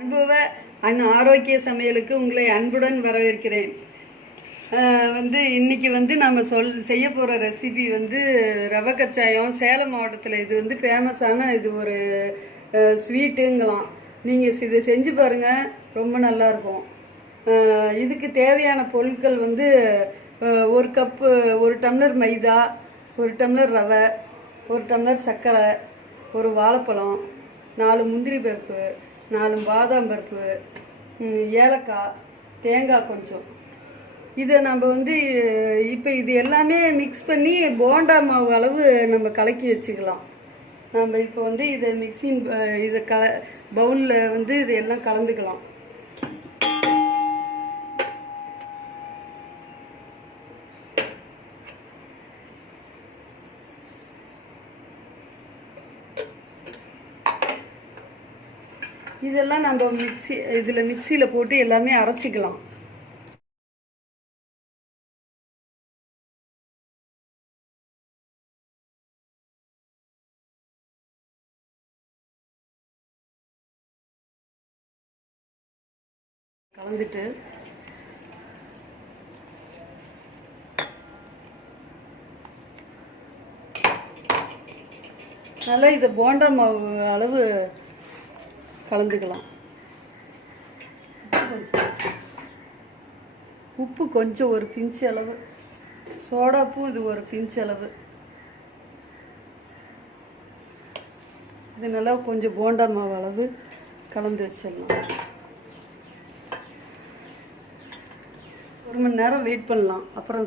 அனுபவ ஆரோக்கிய சமையலுக்கு உங்களை அன்புடன் வரவேற்கிறேன். இன்னைக்கு நம்ம செய்ய போகிற ரெசிபி ரவை கச்சாயம். சேலம் மாவட்டத்தில் இது ஃபேமஸான இது ஒரு ஸ்வீட்டுங்களாம். நீங்கள் இதை செஞ்சு பாருங்கள், ரொம்ப நல்லாயிருக்கும். இதுக்கு தேவையான பொருட்கள் ஒரு கப்பு, ஒரு டம்ளர் மைதா, ஒரு டம்ளர் ரவை, ஒரு டம்ளர் சர்க்கரை, ஒரு வாழைப்பழம், 4 முந்திரி பருப்பு, 4 பாதாம் பருப்பு, ஏலக்காய், தேங்காய் கொஞ்சம். இதை நம்ம இப்போ இது எல்லாமே மிக்ஸ் பண்ணி போண்டா மாவு அளவு நம்ம கலக்கி வச்சுக்கலாம். நம்ம இப்போ இதை இதை பவுலில் இது எல்லாம் கலந்துக்கலாம். இதெல்லாம் நம்ம இதில் மிக்சியில் போட்டு எல்லாமே அரைச்சிக்கலாம். கலந்துட்டு நல்லா இதை போண்டா மாவு அளவு கலந்துக்கலாம். உப்பு கொஞ்சம் ஒரு பிஞ்சு அளவு, சோடாப்பூ இது ஒரு பிஞ்சு அளவு. இது நல்லா கொஞ்சம் போண்டா மாவு அளவு கலந்து வச்சிடலாம். 1 மணி நேரம் வெயிட் பண்ணலாம். அப்புறம்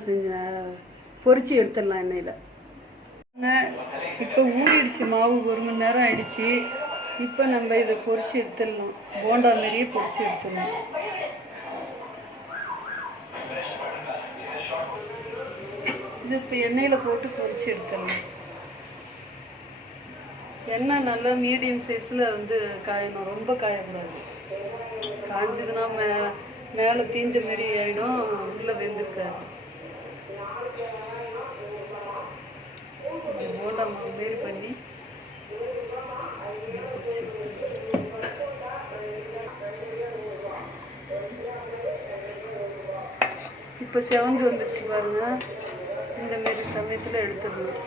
பொரிச்சு எடுத்துடலாம் எண்ணெயில். இப்போ ஊறிடுச்சு மாவு, 1 மணி நேரம் ஆயிடுச்சு. இப்போ நம்ம இதை பொரிச்சு எடுத்துடலாம். போண்டா மாரியே பொரிச்சு எடுத்துடலாம். இது இப்போ எண்ணெயில் போட்டு பொரிச்சு எடுத்துடலாம். எண்ணெய் நல்லா மீடியம் சைஸில் காயணும், ரொம்ப காயக்கூடாது. காய்ஞ்சதுன்னா மேலே தீஞ்ச மாரி ஆகிடும், உள்ளே வெந்திருக்காது. போண்டா மாவு மாரி பண்ணி இப்போ செவந்து வந்துருச்சு பாருங்க. இந்த மாரி சமயத்தில் எடுத்துடணும்.